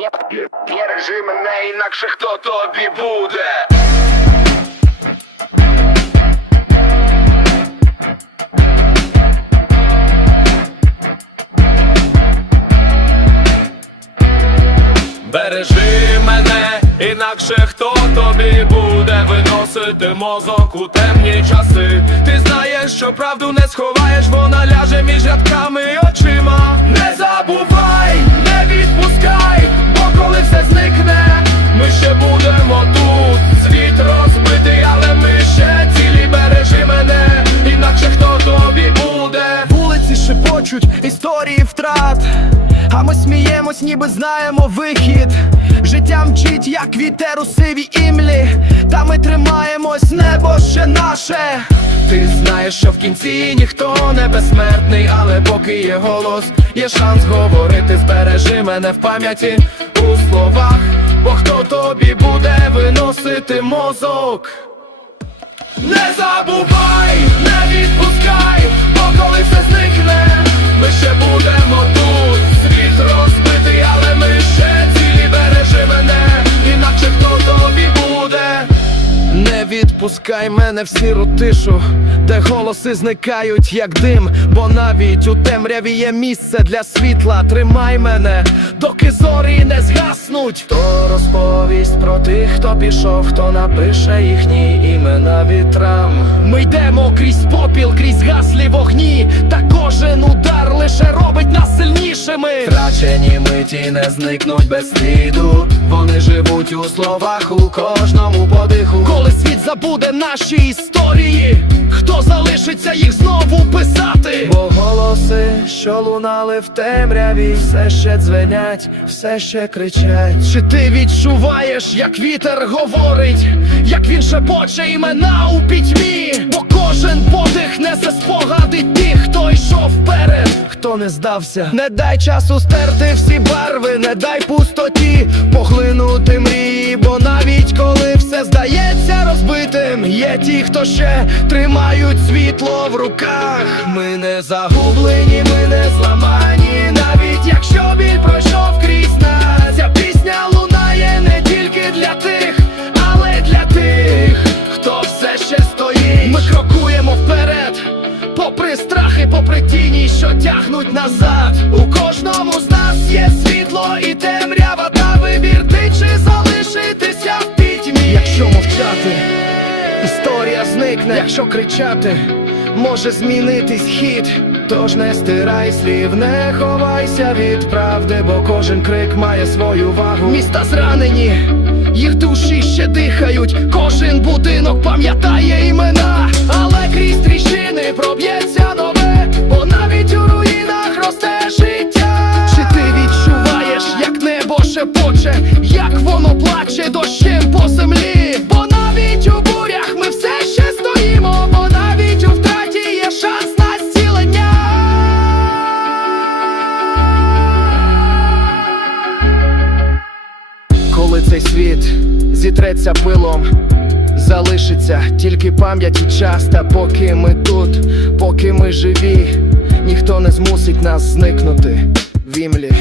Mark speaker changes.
Speaker 1: Бережи мене, інакше хто тобі буде.
Speaker 2: Бережи мене, інакше хто тобі буде виносити мозок у темні часи. Ти знаєш, що правду не сховаєш, вона ляже між рядками очима. Не забувай,
Speaker 3: а ми сміємось, ніби знаємо вихід. Життя мчить, як вітер у сивій імлі, та ми тримаємось, небо ще наше.
Speaker 2: Ти знаєш, що в кінці ніхто не безсмертний, але поки є голос, є шанс говорити, збережи мене в пам'яті у словах, бо хто тобі буде виносити мозок? Не забувай, не відпускай, бо коли все зникне, ми ще будемо
Speaker 3: відпускай мене в сіру тишу, де голоси зникають, як дим, бо навіть у темряві є місце для світла. Тримай мене, доки зорі не згаснуть. То розповість про тих, хто пішов, хто напише їхні імена вітрам. Ми йдемо крізь попіл, крізь гаслі вогні, та кожен удар лише робить нас сильнішими. Втрачені миті не зникнуть без сліду. Вони живуть у словах у кожному подиху. Забуде наші історії, хто залишиться їх знову писати? Бо голоси, що лунали в темряві, все ще дзвенять, все ще кричать. Чи ти відчуваєш, як вітер говорить, як він шепоче імена у пітьмі? Бо кожен подих несе спогади тих, хто йшов вперед, хто не здався. Не дай часу стерти всі барви, не дай пустоті поглинути мрії, бо навіть коли все здається розбитим, є ті, хто ще тримають світло в руках. Ми не загублені, ми не зламані, навіть якщо біль пройшов крізь нас. Ця пісня лунає не тільки для тих, але для тих, хто все ще стоїть. Ми крокуємо вперед. Попри страхи, попри тіні, що тягнуть назад, у кожному з нас є світло і темрява, історія зникне, якщо кричати, може змінитись хід. Тож не стирай слів, не ховайся від правди, бо кожен крик має свою вагу. Міста зранені, їх душі ще дихають, кожен будинок пам'ятає імена, але крізь тріщини проб'ється нове, бо навіть у руїнах росте життя. Чи ти відчуваєш, як небо шепоче, як воно плаче дощем по землі? Зітреться пилом, залишиться тільки пам'ять і час, та поки ми тут, поки ми живі, ніхто не змусить нас зникнути в імлі.